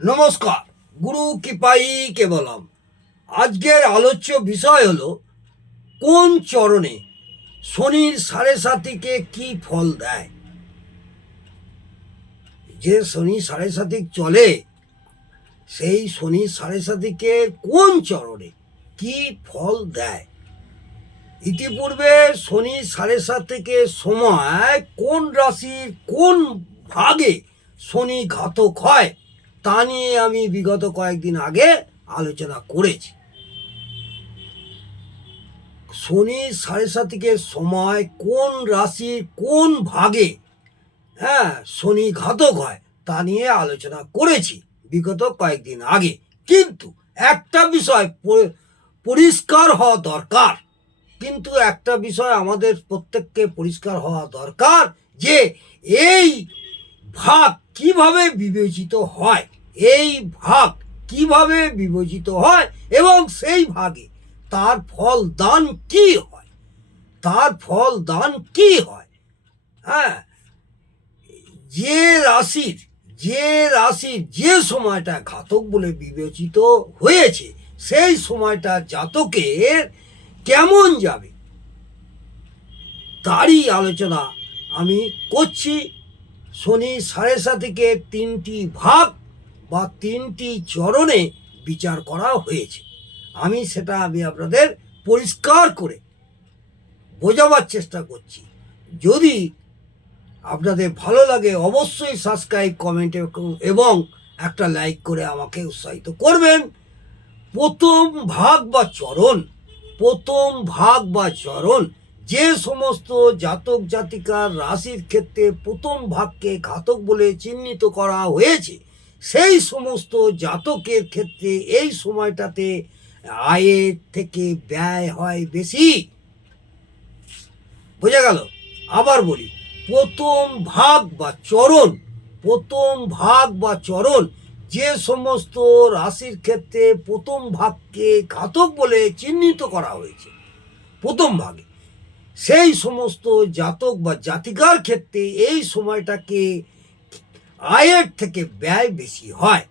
নমস্কার, গুরু কৃপাই কেবলম। আজকের আলোচ্য বিষয় হলো কোন চরণে শনির সাড়ে সাতিকে কি ফল দেয়। যে শনি সাড়ে সাতিক চলে সেই শনি সাড়ে সাতিকে কোন চরণে কি ফল দেয়। ইতিপূর্বে শনি সাড়ে সাতিকে সময় কোন রাশির কোন ভাগে শনি ঘাতক হয় তা নিয়ে আমি বিগত কয়েকদিন আগে আলোচনা করেছি। শনি সাড়ে সাতিকের সময় কোন রাশির কোন ভাগে শনি ঘাতক হয় তা নিয়ে আলোচনা করেছি বিগত কয়েকদিন আগে। কিন্তু একটা বিষয় পরিষ্কার হওয়া দরকার, একটা বিষয় আমাদের প্রত্যেককে পরিষ্কার হওয়া দরকার যে এই ভাগ কিভাবে বিবেচিত হয়, এই ভাগ কিভাবে বিবেচিত হয় এবং সেই ভাগে তার ফল দান কি হয়, তার ফল দান কি হয়। যে রাশির যে সময়টা ঘাতক বলে বিবেচিত হয়েছে সেই সময়টা জাতকের কেমন যাবে তারই আলোচনা আমি করছি। শনি সাড়ে সাতিকে তিনটি ভাগ বা তিনটি চরণে বিচার করা হয়েছে। আমি আপনাদের পরিষ্কার করে বোঝাবার চেষ্টা করছি। যদি আপনাদের ভালো লাগে অবশ্যই সাবস্ক্রাইব, কমেন্ট এবং একটা লাইক করে আমাকে উৎসাহিত করবেন। প্রথম ভাগ বা চরণ যে সমস্ত জাতক জাতিকার রাশির ক্ষেত্রে প্রথম ভাগকে ঘাতক বলে চিহ্নিত করা হয়েছে সেই সমস্ত জাতকের ক্ষেত্রে এই সময়টাতে আয়ের থেকে ব্যয় হয় বেশি। বোঝা গেল? আবার বলি, প্রথম ভাগ বা চরণ যে সমস্ত রাশির ক্ষেত্রে প্রথম ভাগকে ঘাতক বলে চিহ্নিত করা হয়েছে প্রথম ভাগে, সেই সমস্ত জাতক বা জাতিকার ক্ষেত্রে এই সময়টাকে আয়ের থেকে ব্যয় বেশি হয়।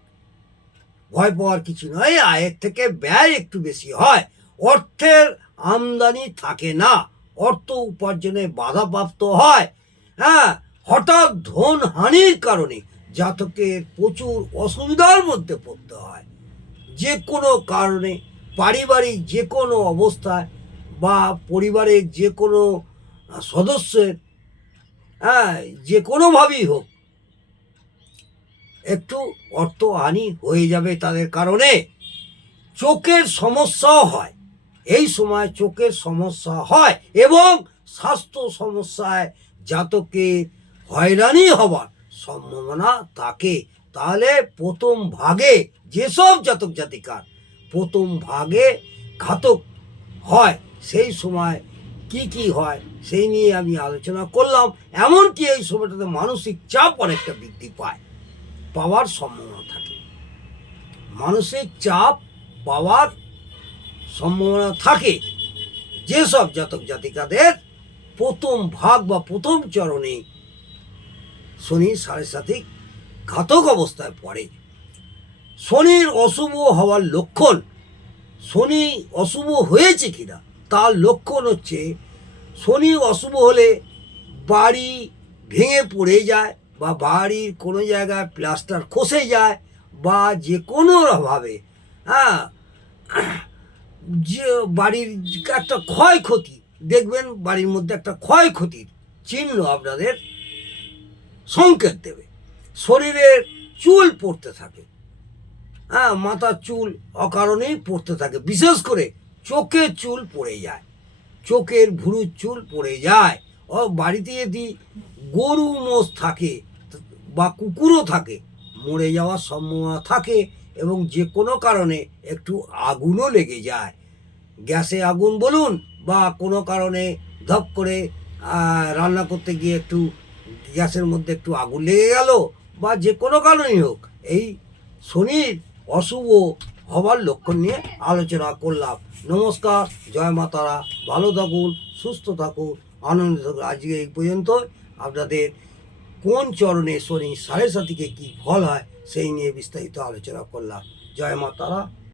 ভয় পাওয়ার কিছু নয়, আয়ের থেকে ব্যয় একটু বেশি হয়। অর্থের আমদানি থাকে না, অর্থ উপার্জনে বাধাপ্রাপ্ত হয়। হঠাৎ ধন হানির কারণে জাতকের প্রচুর অসুবিধার মধ্যে পড়তে হয়। যে কোনো কারণে, পারিবারিক যে কোনো অবস্থায় বা পরিবারের যে কোনো সদস্যের যে কোনোভাবেই হোক একটু অর্থহানি হয়ে যাবে তাদের কারণে। চোখের সমস্যাও হয়, এই সময় চোখের সমস্যা হয় এবং স্বাস্থ্য সমস্যায় জাতকের হয়রানি হবার সম্ভাবনা থাকে। তাহলে প্রথম ভাগে যেসব জাতক জাতিকার প্রথম ভাগে ঘাতক হয় সেই সময় কি হয় সেই নিয়ে আমি আলোচনা করলাম। এমনকি এই সময়টাতে মানসিক চাপ অনেকটা বৃদ্ধি পাওয়ার সম্ভাবনা থাকে। মানসিক চাপ পাওয়ার সম্ভাবনা থাকে যেসব জাতক জাতিকাদের প্রথম ভাগ বা প্রথম চরণে শনি সাড়ে সাতিক ঘাতক অবস্থায় পড়ে। শনির অশুভ হওয়ার লক্ষণ, শনি অশুভ হয়েছে কিনা তার লক্ষণ হচ্ছে শনি অশুভ হলে বাড়ি ভেঙে পড়ে যায় বা বাড়ির কোনো জায়গায় প্লাস্টার খসে যায় বা যে কোনোভাবে যে বাড়ির একটা ক্ষয়ক্ষতি দেখবেন, বাড়ির মধ্যে একটা ক্ষয়ক্ষতির চিহ্ন আপনাদের সংকেত দেবে। শরীরের চুল পড়তে থাকে, মাথার চুল অকারণেই পড়তে থাকে, বিশেষ করে চোখের চুল পড়ে যায়, চোখের ভুরুর চুল পড়ে যায়। বাড়িতে যদি গরু মোষ থাকে বা কুকুরও থাকে মরে যাওয়ার সম্ভাবনা থাকে এবং যে কোনো কারণে একটু আগুনও লেগে যায়, গ্যাসে আগুন বলুন বা কোনো কারণে ধপ করে রান্না করতে গিয়ে একটু গ্যাসের মধ্যে একটু আগুন লেগে গেল বা যে কোনো কারণেই হোক, এই শনির অশুভ হবার লক্ষণ নিয়ে আলোচনা করলাম। নমস্কার, জয় মা তারা, ভালো থাকুন, সুস্থ থাকুন, আনন্দ থাকুন। আজকে এই পর্যন্ত। আপনাদের কোন চরণে শনি সাড়ে সাতিকে কী ফল হয় সেই নিয়ে বিস্তারিত আলোচনা করলাম। জয় মা তারা।